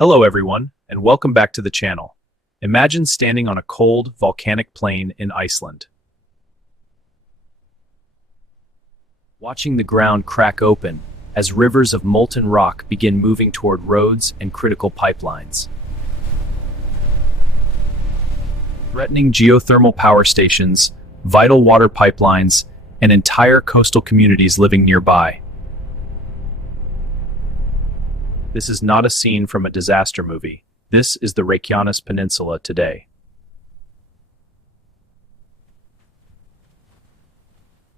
Hello everyone, and welcome back to the channel. Imagine standing on a cold, volcanic plain in Iceland. Watching the ground crack open as rivers of molten rock begin moving toward roads and critical pipelines. Threatening geothermal power stations, vital water pipelines, and entire coastal communities living nearby. This is not a scene from a disaster movie. This is the Reykjanes Peninsula today.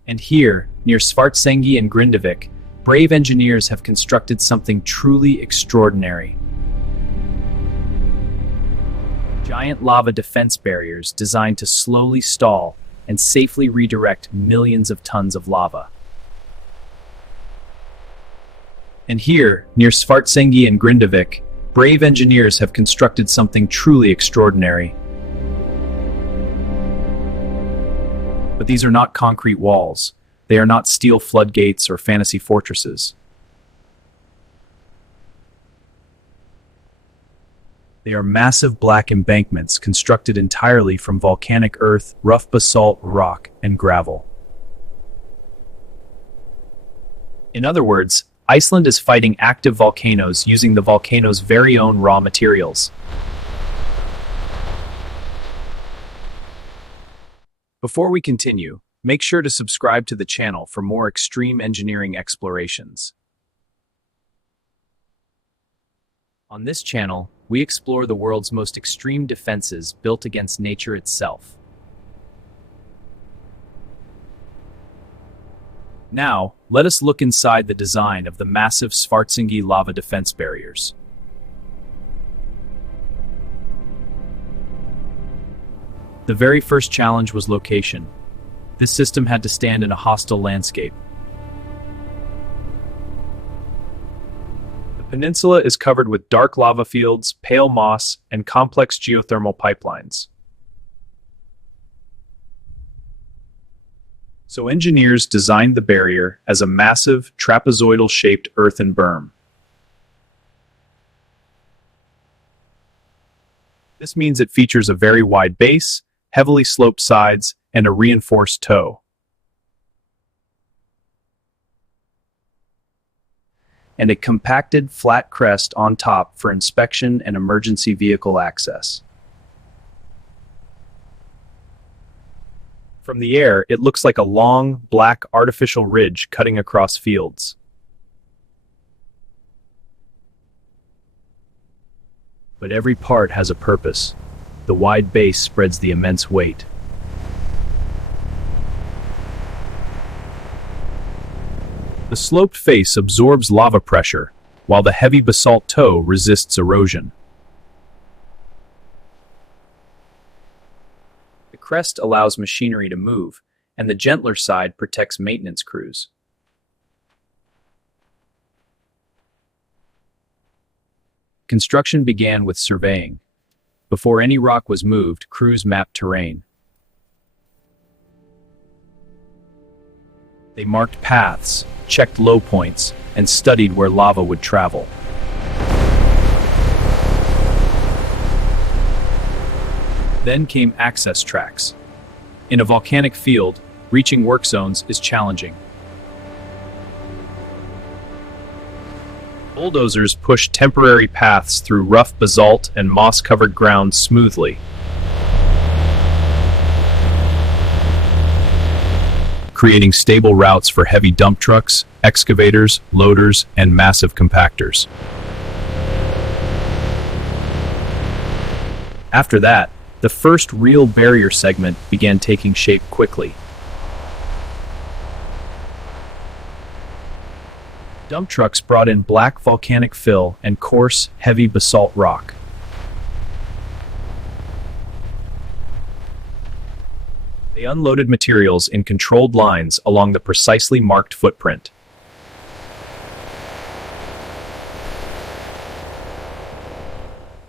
And here, near Svartsengi and Grindavik, brave engineers have constructed something truly extraordinary. Giant lava defense barriers designed to slowly stall and safely redirect millions of tons of lava. And here, near Svartsengi and Grindavik, brave engineers have constructed something truly extraordinary. But these are not concrete walls. They are not steel floodgates or fantasy fortresses. They are massive black embankments constructed entirely from volcanic earth, rough basalt, rock, and gravel. In other words, Iceland is fighting active volcanoes using the volcano's very own raw materials. Before we continue, make sure to subscribe to the channel for more extreme engineering explorations. On this channel, we explore the world's most extreme defenses built against nature itself. Now, let us look inside the design of the massive Svartsengi lava defense barriers. The very first challenge was location. This system had to stand in a hostile landscape. The peninsula is covered with dark lava fields, pale moss, and complex geothermal pipelines. So engineers designed the barrier as a massive, trapezoidal-shaped earthen berm. This means it features a very wide base, heavily sloped sides, and a reinforced toe. And a compacted, flat crest on top for inspection and emergency vehicle access. From the air, it looks like a long, black, artificial ridge cutting across fields. But every part has a purpose. The wide base spreads the immense weight. The sloped face absorbs lava pressure, while the heavy basalt toe resists erosion. The crest allows machinery to move, and the gentler side protects maintenance crews. Construction began with surveying. Before any rock was moved, crews mapped terrain. They marked paths, checked low points, and studied where lava would travel. Then came access tracks. In a volcanic field, reaching work zones is challenging. Bulldozers push temporary paths through rough basalt and moss-covered ground smoothly. Creating stable routes for heavy dump trucks, excavators, loaders, and massive compactors. After that, the first real barrier segment began taking shape quickly. Dump trucks brought in black volcanic fill and coarse, heavy basalt rock. They unloaded materials in controlled lines along the precisely marked footprint.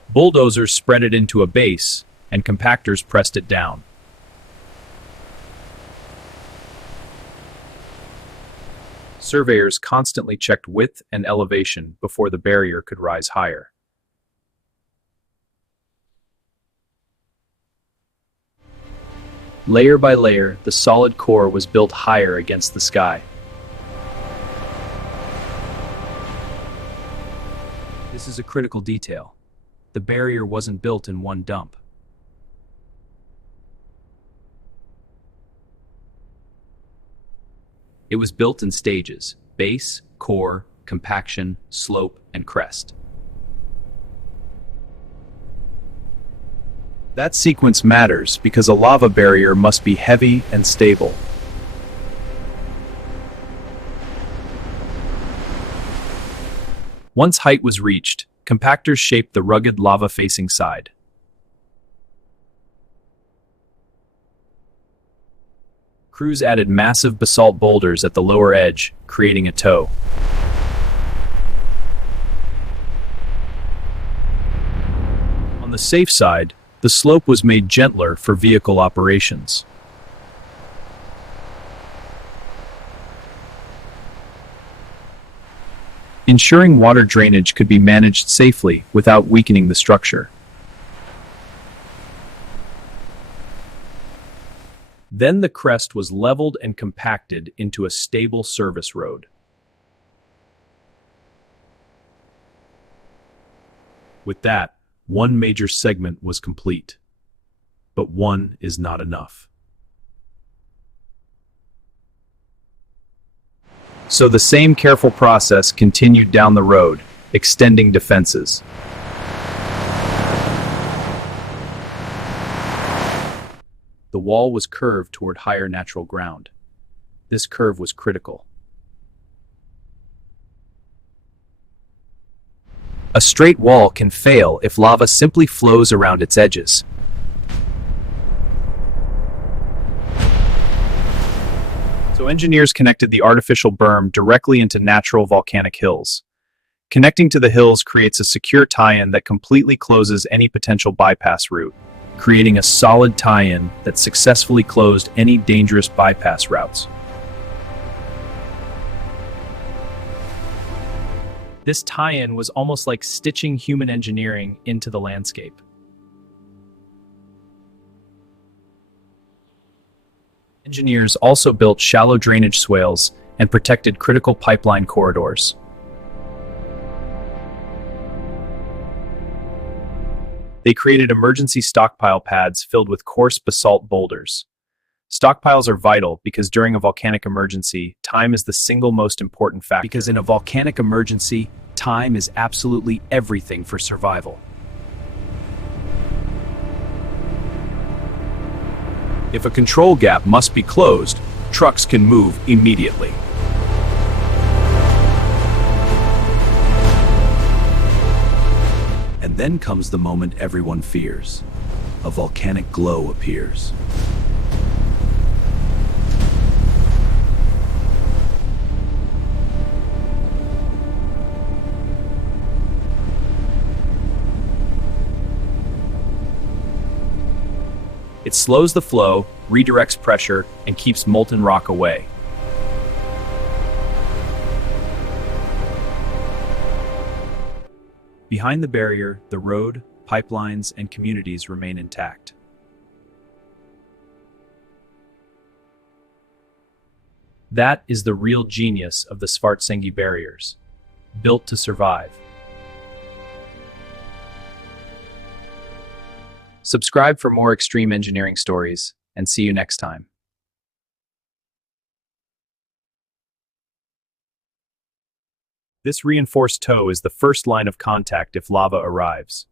Bulldozers spread it into a base, and compactors pressed it down. Surveyors constantly checked width and elevation before the barrier could rise higher. Layer by layer, the solid core was built higher against the sky. This is a critical detail. The barrier wasn't built in one dump. It was built in stages: base, core, compaction, slope, and crest. That sequence matters because a lava barrier must be heavy and stable. Once height was reached, compactors shaped the rugged lava-facing side. Crews added massive basalt boulders at the lower edge, creating a toe. On the safe side, the slope was made gentler for vehicle operations. Ensuring water drainage could be managed safely without weakening the structure. Then the crest was leveled and compacted into a stable service road. With that, one major segment was complete. But one is not enough. So the same careful process continued down the road, extending defenses. The wall was curved toward higher natural ground. This curve was critical. A straight wall can fail if lava simply flows around its edges. So engineers connected the artificial berm directly into natural volcanic hills. Connecting to the hills creates a secure tie-in that completely closes any potential bypass route, creating a solid tie-in that successfully closed any dangerous bypass routes. This tie-in was almost like stitching human engineering into the landscape. Engineers also built shallow drainage swales and protected critical pipeline corridors. They created emergency stockpile pads filled with coarse basalt boulders. Stockpiles are vital because during a volcanic emergency, time is the single most important factor. Because in a volcanic emergency, time is absolutely everything for survival. If a control gap must be closed, trucks can move immediately. And then comes the moment everyone fears. A volcanic glow appears. It slows the flow, redirects pressure, and keeps molten rock away. Behind the barrier, the road, pipelines, and communities remain intact. That is the real genius of the Svartsengi barriers, built to survive. Subscribe for more extreme engineering stories, and see you next time. This reinforced toe is the first line of contact if lava arrives.